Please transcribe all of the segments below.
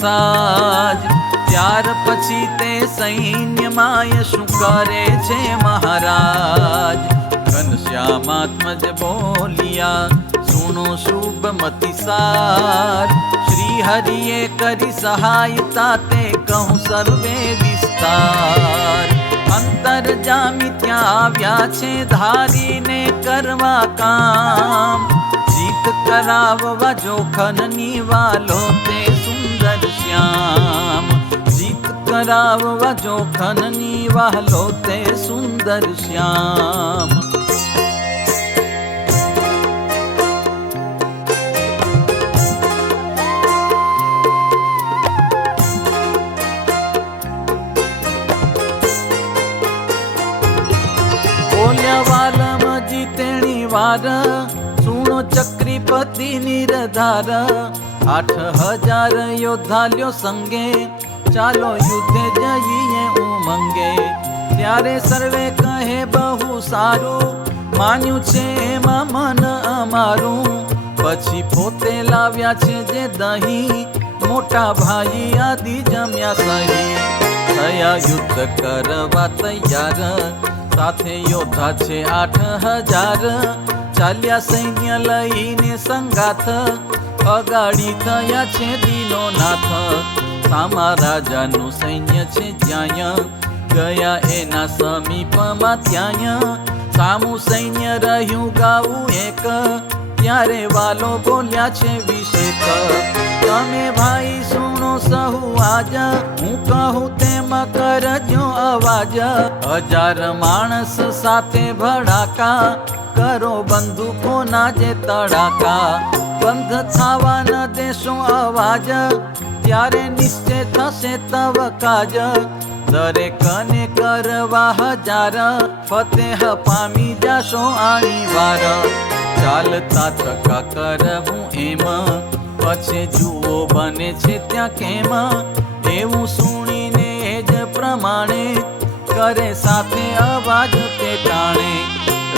સાજ। ત્યાર પછી તે સૈન્યમાય શું કરે છે મહારાજ। ઘનશ્યામાત્મજ બોલિયા સુનો શુભમતિ સાર। શ્રી હરિએ કરી સહાયતા તે કહું સર્વે વિસ્તાર। અંતરજામી ત્યાં આવ્યા છે ધારીને કરવા કામ। જીત કરાવવા જોખનની વાલો તે સુંદર શ્યામ। જીત કરાવવા જોખનની વાલો તે સુંદર શ્યામ। બોલ્યા વાલમજી તેણી વાર સુણો ચક્રીપતિ નિરધાર। 8000 યોદ્ધા લ્યો સંગે ચાલો યુદ્ધે જઈએ ઉમંગે। ત્યારે સર્વે કહે બહુ સારું માન્યું છે એમાં મન અમારું। પછી પોતે લાવ્યા છે જે દહીં મોટા ભાઈ આદિ જમ્યા સહી। થયા યુદ્ધ કરવા તૈયાર સાથે યોદ્ધા છે 8000। ચાલ્યા સૈન્ય લઈને સંગાથ અગાડી થયા છે દીનો નાથ। સામા રાજાનું સૈન્ય છે જ્યાં ગયા એના સમીપમાં ત્યાં। સામું સૈન્ય રહ્યું ગાવું એક ત્યારે વાલો બોલ્યા છે વિશેક। તમે ભાઈ સુણો સહુ આજ હું કહું તેમ કરજો અવાજ। 1000 માણસ સાથે ભડાકા કરો બંદૂકોના જે તડાકા। બંધ થવા ન દેશો અવાજ ત્યારે નિશ્ચય થશે તવ કાજ। દરેકને કરવા 1000 ફતેહ પામી જાશો આણી વાર। ચાલતા થકા કરવું એમ પછી જુઓ બને છે ત્યાં કેમ। એવું સુણીને એ જ પ્રમાણે કરે સાથે અવાજ તે ટાણે।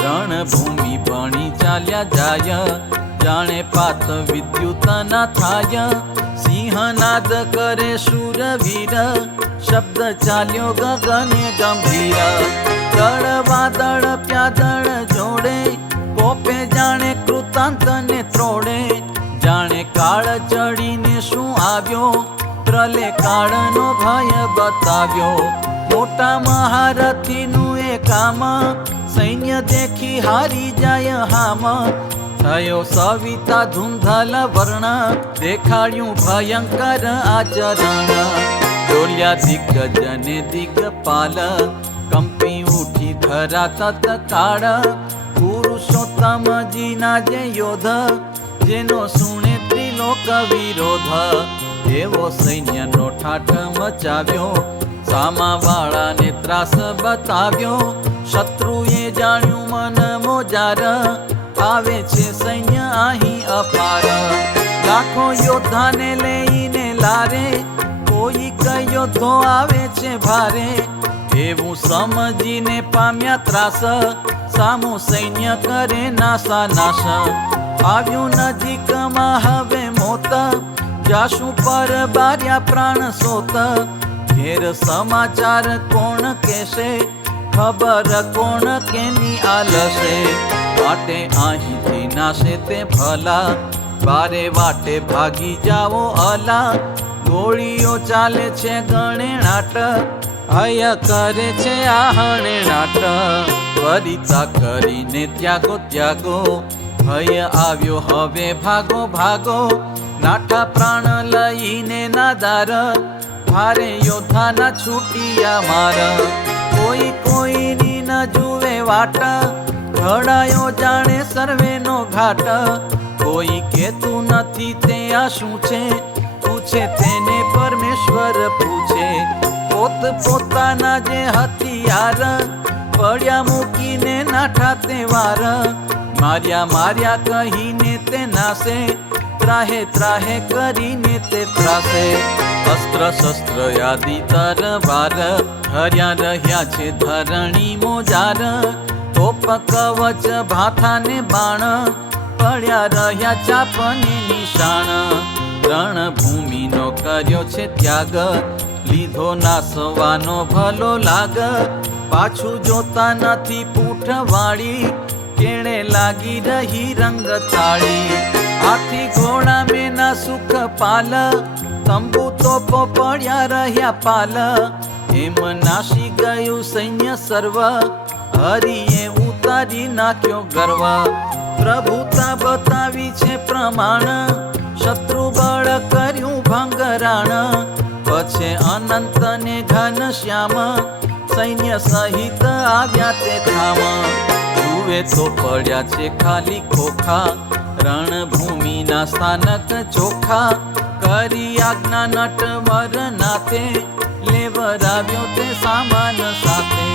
રણભૂમિ ભણી ચાલ્યા જાય જાણે પાત વિદ્યુત ના થાય। સિંહનાદ કરે શૂરવીર શબ્દ ચાલ્યો ગગને ગંભીર। દળ વાદળ પ્યાદળ જોડે કોપે જાણે કૃતાંત ને ત્રોડે। જાણે કાળ ચડીને શું આવ્યો પ્રલે કાળનો ભય બતાવ્યો। મોટા મહારથીનું એ કામ સૈન્ય દેખી હારી જાય હામ। થયો સવિતા ધૂંધલ વર્ણ દેખાડ્યું ભયંકર આચરણ। ડોલ્યા દિગ્ગજને દિગ્પાલ કંપી ઉઠી ધરા તત્કાળ। પુરુષોત્તમજીના જે યોધ જેનો સુણે ત્રિલોક વિરોધ। એવો સૈન્યનો ઠાઠ મચાવ્યો સામાવાળાને ત્રાસ બતાવ્યો। શત્રુએ જાણ્યું મન મોજાર આવે છે સૈન્ય અહીં અપાર। લાખો યોદ્ધાને લઈને લારે કોઈ યોદ્ધો આવે છે ભારે। એવું સમજીને પામ્યા ત્રાસ સામું સૈન્ય કરે નાસા નાશ। આવ્યું નજીકમાં હવે મોત જાશું પર બાર્યા પ્રાણ સોત। ઘેર સમાચાર કોણ કહેશે ખબર કોણ કેની આલશે। વાટે અહીંથી નાશે તે ભલા બારે વાટે ભાગી જાઓ અલા। ગોળીઓ ચાલે છે ગણેણાટ હય કરે છે આહણેણાટ। ત્વરિતા કરીને ત્યાગો ત્યાગો ભય આવ્યો હવે ભાગો ભાગો। નાઠા પ્રાણ લઈને નાદાર ભારે યોદ્ધાના છૂટિયા માર। કોઈ કોઈની ન જુએ વાટ ઘડાયો જાણે સર્વેનો ઘાટ। કોઈ કેતું નથી તે આ શું છે પૂછે તેને પરમેશ્વર પૂછે। પોત પોતાના જે હથિયાર પડ્યા મૂકીને નાઠા તે વાર। માર્યા માર્યા કહીને તે નાશે ત્રાહે ત્રાહે કરીને તે ત્રાસે। અસ્ત્ર શસ્ત્ર યાદી તરવાર હર્યા રહ્યા છે ધરણી મોજાર। તોપ કવચ ભાથાને બાણ પડ્યા રહ્યા ચાપને નિશાણ। રણભૂમિનો કયો કર્યો છે ત્યાગ, લીધો નાસવાનો ભલો લાગ. પાછું જોતા નથી પૂંઠ વાળી, કેણે લાગી રહી રંગ તાળી. આથી ઘોડા મેના સુખ પાલ, તંબુ તોપો પડ્યા રહ્યા પાલ. એમ નાશી ગયું સૈન્ય સર્વ, હરિએ ઉતારી નાખ્યો ગર્વ. પ્રભુતા બતાવી છે પ્રમાણ, શત્રુ બળ કર્યું ભંગરાણ. પછી અનંત ને ઘન શ્યામ, સૈન્ય સહિત આવ્યા તે ધામ. જુએ તો પડ્યા છે ખાલી ખોખા, રણભૂમિના સ્થાનક ચોખા. કરી આજ્ઞા નટવર નાથે, લેવરાવ્યો તે સામાન સાથે.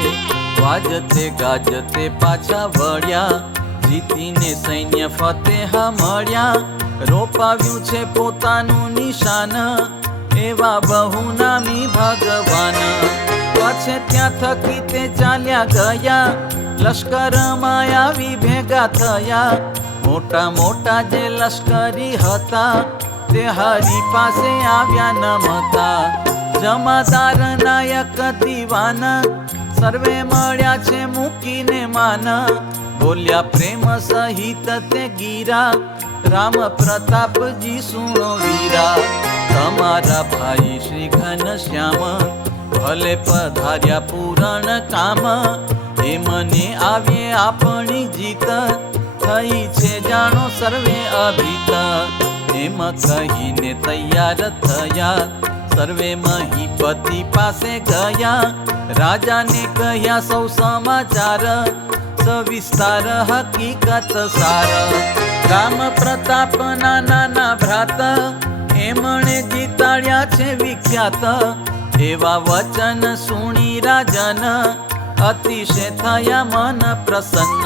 વાજતે ગાજતે પાછા વળ્યા, જીતીને સૈન્ય ફતેહ મળ્યા. રોપાવ્યું છે પોતાનું નિશાન, એવા બહુ નામી ભગવાન. પછી ત્યાં થકી તે ચાલ્યા ગયા, લશ્કરમાં આવી ભેગા થયા. મોટા મોટા જે લશ્કરી હતા, તે હરિ પાસે આવ્યા નમતા. જમાદાર નાયક દીવાન, સર્વે મળ્યા છે મૂકીને માન. બોલ્યા પ્રેમ સહિત તે ગીરા, રામ પ્રતાપજી સુણો વીરા. તમારા ભાઈ શ્રી ઘનશ્યામ, ભલે પધાર્યા પૂરણ કામ. એ મને આવીએ આપણી જીત, થઈ છે જાણો સર્વે અભિત. એમ કહીને તૈયાર થયા, સર્વે મહીપતિ પાસે ગયા. રાજાને કહ્યા સૌ સમાચાર, સવિસ્તાર હકીકત સાર. રામ પ્રતાપ નાના ભ્રાત, એમણે જીતાડ્યા છે વિખ્યાત. એવા વચન સુણી રાજન, અતિશય થયા મન પ્રસન્ન.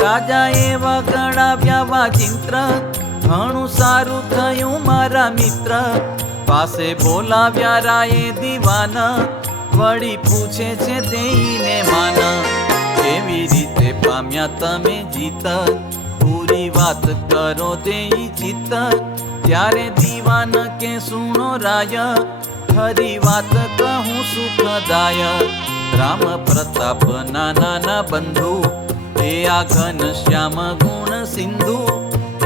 રાજાએ વગડાવ્યા વાજિંત્ર, ઘણું સારું થયું મારા મિત્ર. પાસે બોલાવ્યા રાયે દીવાન, વળી પૂછે છે દેઈને માન. કેવી રીતે પામ્યા તમે જીત, પૂરી વાત કરો દેઈ ચિત્ત. ત્યારે દીવાન કે સુણો રાય, ખરી વાત કહું સુખદાય. રામ પ્રતાપ નાના બંધુ, એ આ ઘનશ્યામ ગુણ સિંધુ.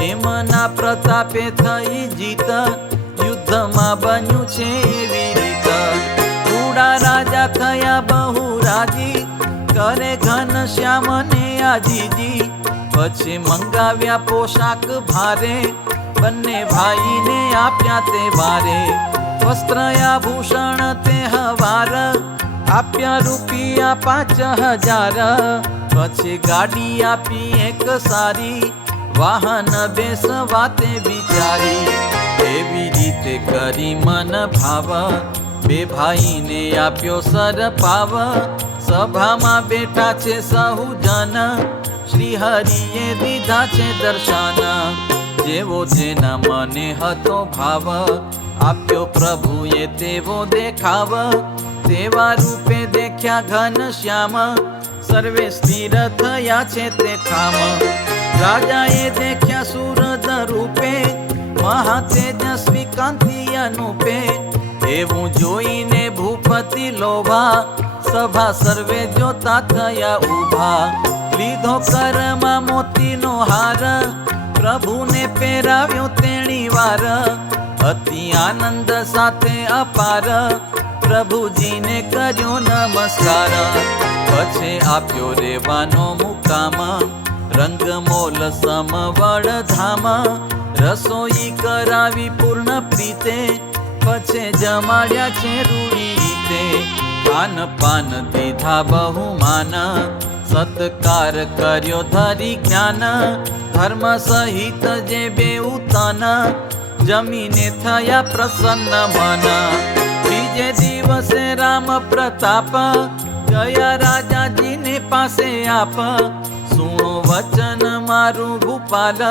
એમના પ્રતાપે થઈ જીત, યુદ્ધમાં બન્યું છે એવી રીત. રૂડા રાજા થયા બહુ રાજી, કરે ઘનશ્યામને આજીજી. પછી મંગાવ્યા પોશાક ભારે, બંને ભાઈને આપ્યા તે વારે. વસ્ત્ર આભૂષણ તે હવાર, આપ્યા રૂપિયા 5000. પછી ગાડી આપી એક સારી, વાહન બેસવા તે વિચારી. એવી રીતે કરી મન ભાવ, બે ભાઈને આપ્યો સર પાવ. સભામાં બેઠા છે સહુ જન, શ્રી હરિએ દીધા છે દર્શન. જેવો જેના મને હતો ભાવ, આપ્યો પ્રભુએ તેવો દેખાવ. તેવા રૂપે દેખ્યા ઘનશ્યામ, સર્વે સ્થિર થયા છે તે ઠામ. રાજાએ દેખ્યા સુરદ રૂપે, મહા તેજસ્વી કાંતિ અનુપે. એવું જોઈને ભૂપતિ લોભા, સભા સર્વે જોતા થયા ઊભા. લીધો કરમાં મોતીનો હાર, પ્રભુને પહેરાવ્યો તેણી વાર. અતિ આનંદ સાથે અપાર, પ્રભુજીને કર્યો નમસ્કાર. પછી આપ્યો રેવાનો મુકામ, રંગમોલ સમવળ ધામ. રસોઈ કરાવી પૂર્ણ પ્રીતે, પછી જમાડ્યા છે રૂડી રીતે. ખાન પાન દીધા બહુમાન, સત્કાર કર્યો ધરી જ્ઞાન. ધર્મ સહિત જે બેઉ તન, જમીને થયા પ્રસન્ન મન. બીજે દિવસે રામ પ્રતાપ, ગયા રાજાજીને પાસે આપ. સુણો વચન મારું ભૂપાલ,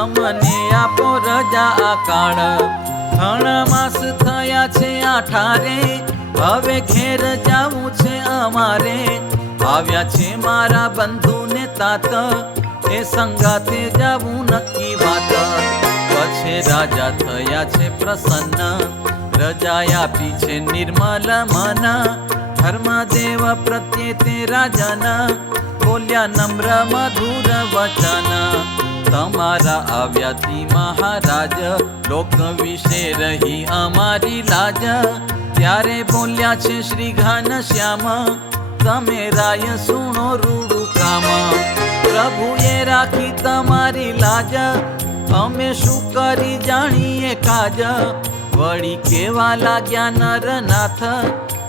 અમને આપો રજા આકાળ. 3 માસ થયા છે આઠારે, હવે ઘેર જાવું છે અમારે. આવ્યા છે મારા બંધુને તાત, એ સંગાથે જવું નક્કી વાત. પછી રાજા થયા છે પ્રસન્ન, રજા આપી છે નિર્મલ મન, ધર્મદેવ પ્રત્યે તે રાજન, બોલ્યા નમ્ર મધુર વચન. તમારા આવ્યાથી મહારાજ, લોક વિશે રહી અમારી લાજ. ત્યારે બોલ્યા છે શ્રી ઘનશ્યામ, તમે રાય સુણો રૂડું કામ. પ્રભુએ રાખી તમારી લાજ, અમે શું કરી જાણીએ કાજ. વળી કેવા લાગ્યા નરનાથ,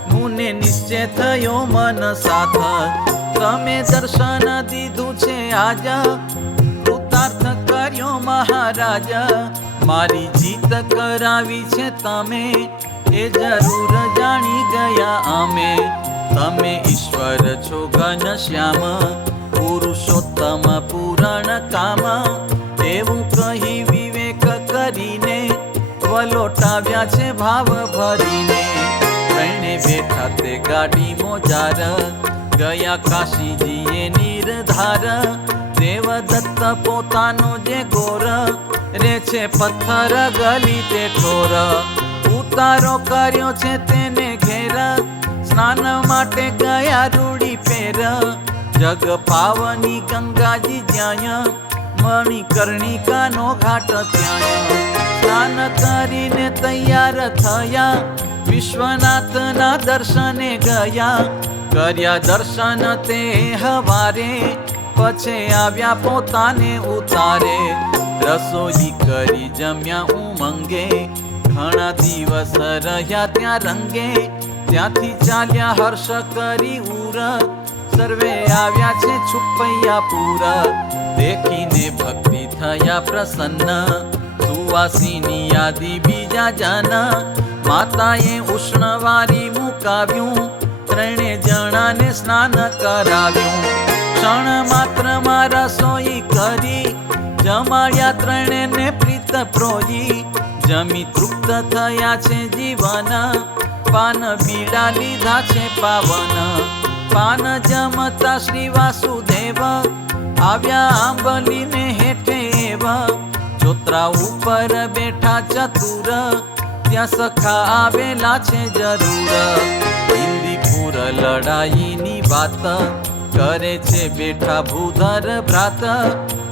મુને નિશ્ચય થયો મન સાથ. તમે દર્શન દીધું છે આજ, કૃતાર્થ કર્યો મહારાજ. મારી જીત કરાવી છે તમે, એ જરૂર જાણી ગયા અમે. તમે ઈશ્વર છો ઘનશ્યામ, પુરુષોત્તમ પૂરણ કામ. એવું કહી વિવેક કરીને, વલોટાવ્યા છે ભાવ ભરીને. ત્રણે બેઠા તે ગાડી મોજાર, ગયા કાશીજીએ નિર્ધાર. દેવદત્ત પોતાનો જે ગોર, રે છે પથ્થર ગલી તે ઠોર. ઉતારો કર્યો છે તેને ઘેર, સ્નાન માટે ગયા રૂડી પેર. જગ પાવની ગંગાજી જ્યાં, મણિકર્ણિકાનો ઘાટ ત્યાં. સ્નાન કરીને તૈયાર થયા, વિશ્વનાથના દર્શને ગયા. કર્યા દર્શન તે હવારે, પછી આવ્યા પોતાને ઉતારે. રસોઈ કરી જમ્યા ઉમંગે, ઘણા દિવસ રહ્યા ત્યાં રંગે. ત્યાંથી ચાલ્યા હર્ષ કરી ઉર, સર્વે આવ્યા છે છુપૈયાપુર. દેખીને ભક્તિ થયા પ્રસન્ન, સુવાસીની યાદી બીજા જન. માતાએ ઉષ્ણવારી મુકાવ્યું, ત્રણે જણાને સ્નાન કરાવ્યું. ક્ષણ માત્રમાં રસોઈ કરી, જમાડ્યા ત્રણેને પ્રીત પ્રોજી. જમી તૃપ્ત થયા છે જીવન, પાન બીડા લીધા છે પાવન. પાન જમતા શ્રી વાસુદેવ, આવ્યા આંબલીને હેઠે એવ. ચોતરા ઉપર બેઠા ચતુર, ત્યાં સખા આવેલા છે જરૂર. ઇન્દીપુર લડાઈની વાત, કરે છે બેઠા ભૂધર ભ્રાત.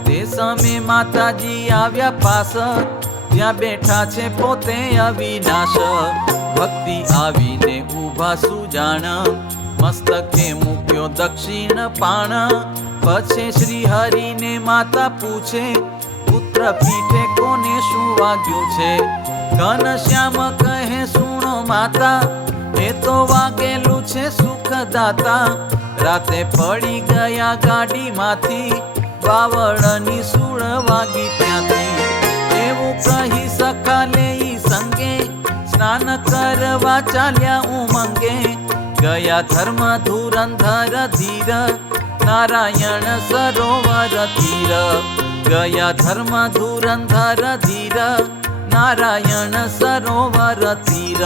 તે સમય માતાજી આવ્યા પાસ, ત્યાં બેઠા છે પોતે અવિનાશ. ભક્તિ આવીને ઊભા સુજાણ, મસ્તકે મૂક્યો દક્ષિણ પાણ. પછી શ્રી હરિને માતા પૂછે, પુત્ર પીઠે કોને શું વાગ્યું છે? ઘનશ્યામ કહે સુણો માતા, એ તો વાગેલું છે સુખદાતા. રાતે પડી ગયા ગાડીમાંથી, બાવળની સૂળ વાગી ત્યાંથી. એવું કહી સખા લેઈ સંગે, સ્નાન કરવા ચાલ્યા ઉમંગે. ગયા ધર્મ ધુરંધર ધીર, નારાયણ સરોવર તીર. ગયા ધર્મ ધુરંધર ધીર, નારાયણ સરોવર તીર.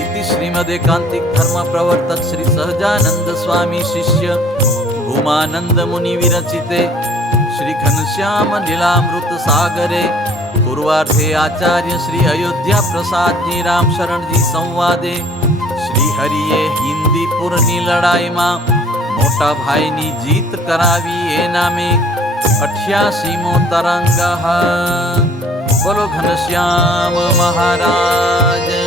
इति श्रीमदेकांतिक धर्म प्रवर्तक श्री सहजानंद स्वामी शिष्य भूमानंद मुनि विरचिते श्री घनश्याम लीलामृत सागरे पूर्वार्धे आचार्य श्री अयोध्या प्रसाद जी राम शरण जी संवादे श्री हरिए हिंदीपुरनी लड़ाईमां मोटा भाईनी जीत करावी ए नामे 88मो तरंग। बोलो घनश्याम महाराज।